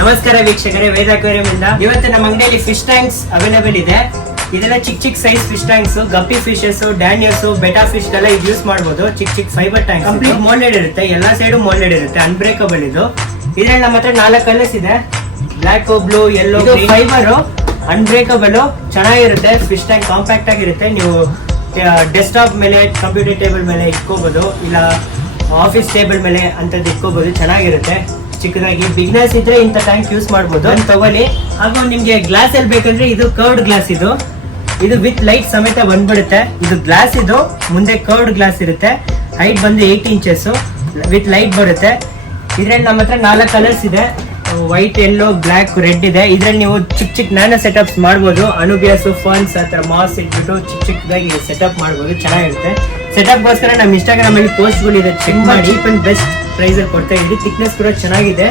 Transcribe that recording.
ನಮಸ್ಕಾರ ವೀಕ್ಷಕರೇ, ವೇದ ಅಕ್ವೇರಿಯಂ ಇಂದ ಇವತ್ತು ನಮ್ಮ ಅಂಗಡಿಯಲ್ಲಿ ಫಿಶ್ ಟ್ಯಾಂಕ್ಸ್ ಅವೈಲೇಬಲ್ ಇದೆ. ಇದೆಲ್ಲ ಚಿಕ್ಕ size fish tanks, guppy fishes, danios, betta fish ಎಲ್ಲ ಇದು ಯೂಸ್ ಮಾಡಬಹುದು. ಚಿಕ್ಕ ಫೈಬರ್ ಟ್ಯಾಂಕ್ ಕಂಪ್ಲೀಟ್ ಮೋಲ್ಡೆಡ್ ಇರುತ್ತೆ, ಎಲ್ಲಾ ಸೈಡ್ ಮೋಲ್ಡೆಡ್ ಇರುತ್ತೆ, ಅನ್ಬ್ರೇಕಬಲ್ ಇದು. ಇದ್ರಲ್ಲಿ ನಮ್ಮ ಹತ್ರ 4 ಕಲರ್ಸ್ ಇದೆ, black, blue, yellow, fibre, unbreakable, ಚೆನ್ನಾಗಿರುತ್ತೆ. ಫಿಶ್ ಟ್ಯಾಂಕ್ ಕಾಂಪ್ಯಾಕ್ಟ್ ಆಗಿರುತ್ತೆ. ನೀವು ಡೆಸ್ಕ್ಟಾಪ್ ಮೇಲೆ, ಕಂಪ್ಯೂಟರ್ ಟೇಬಲ್ ಮೇಲೆ ಇಟ್ಕೋಬಹುದು, ಇಲ್ಲ ಆಫೀಸ್ ಟೇಬಲ್ ಮೇಲೆ ಅಂತದ್ದು ಇಟ್ಕೋಬಹುದು, ಚೆನ್ನಾಗಿರುತ್ತೆ. ಚಿಕ್ಕದಾಗಿ ಬಿಗ್ನರ್ಸ್ ಇದ್ರೆ ಇಂಥ ಟ್ಯಾಂಕ್ ಯೂಸ್ ಮಾಡಬಹುದು ಅಂತ ತಗೊಳ್ಳಿ. ಹಾಗೂ ನಿಮ್ಗೆ ಗ್ಲಾಸ್ ಅಲ್ಲಿ ಬೇಕಂದ್ರೆ ಇದು ಕರ್ವ್ಡ್ ಗ್ಲಾಸ್, ಇದು ವಿತ್ ಲೈಟ್ ಸಮೇತ ಬಂದ್ಬಿಡುತ್ತೆ. ಇದು ಗ್ಲಾಸ್, ಇದು ಮುಂದೆ ಕರ್ವ್ಡ್ ಗ್ಲಾಸ್ ಇರುತ್ತೆ. ಹೈಟ್ ಬಂದು 8 ಇಂಚಸ್ ವಿತ್ ಲೈಟ್ ಬರುತ್ತೆ. ಇದ್ರಲ್ಲಿ ನಮ್ಮ ಹತ್ರ 4 ಕಲರ್ಸ್ ಇದೆ, ವೈಟ್, ಯೆಲ್ಲೋ, ಬ್ಲಾಕ್, ರೆಡ್ ಇದೆ. ಇದ್ರಲ್ಲಿ ನೀವು ಚಿಕ್ಕ ನ್ಯಾನೋ ಸೆಟಪ್ಸ್ ಮಾಡ್ಬೋದು. ಅನುಬಿಯಾಸ್, ಫನ್ಸ್ ಹತ್ರ ಮಾಸ್ ಇಟ್ಬಿಟ್ಟು ಚಿಕ್ಕದಾಗಿ ಸೆಟಪ್ ಮಾಡ್ಬೋದು, ಚೆನ್ನಾಗಿರುತ್ತೆ. ಸೆಟಪ್ ಗೋಸ್ಕರ ನಮ್ಮ ಇನ್ಸ್ಟಾಗ್ರಾಮ್ ಅಲ್ಲಿ ಪೋಸ್ಟ್ ಗಳು ಇದೆ, ಚೆಕ್ ಮಾಡಿ. ಚೀಪ್ ಅಂಡ್ ಬೆಸ್ಟ್ ಪ್ರೈಸ್ ಅಲ್ಲಿ ಕೊಡ್ತಾ ಇದೀವಿ. ಥಿಕ್ನೆಸ್ ಕೂಡ ಚೆನ್ನಾಗಿದೆ.